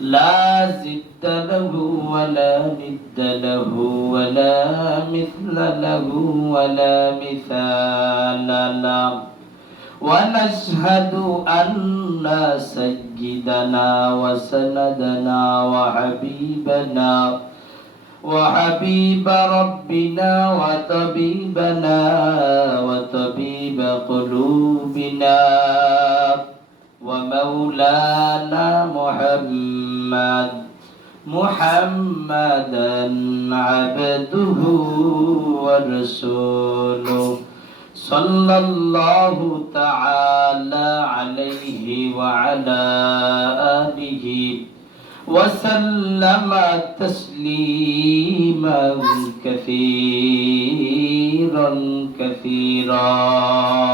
لا زد له ولا ند له ولا مثل له ولا مثال له. ونشهد أن سيدنا وسندنا وحبيبنا وحبيب ربنا وطبيبنا وطبيب قلوبنا ومولانا محمد محمدا عبده ورسوله. صلى الله تعالى عليه وعلى آله وسلم تسليما كثيرا كثيرا.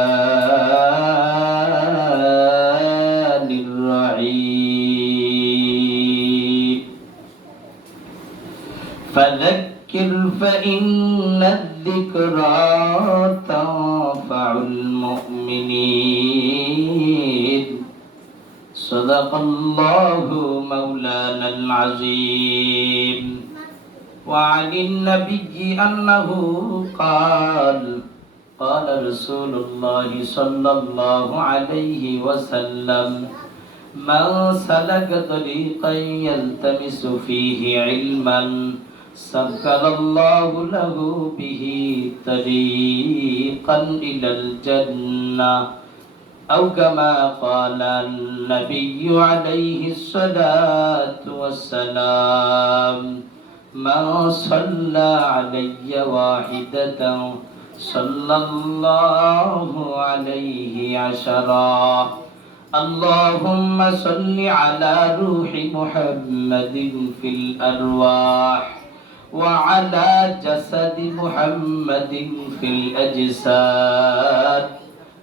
فذكر فإن الذكرى تنفع المؤمنين. صدق الله مولانا العظيم. وعن النبي أنه قال قال رسول الله صلى الله عليه وسلم من سلك طريقا يلتمس فيه علما سكر الله له به طريقا إلى الجنة أو كما قال النبي عليه الصلاة والسلام من صلى علي واحدة صلى الله عليه عشرا اللهم صل على روح محمد في الأرواح. وعلى جسد محمد في الأجساد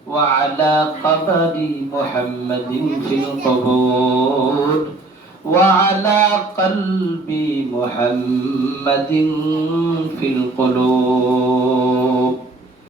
وعلى قبر محمد في القبور وعلى قلب محمد في القلوب.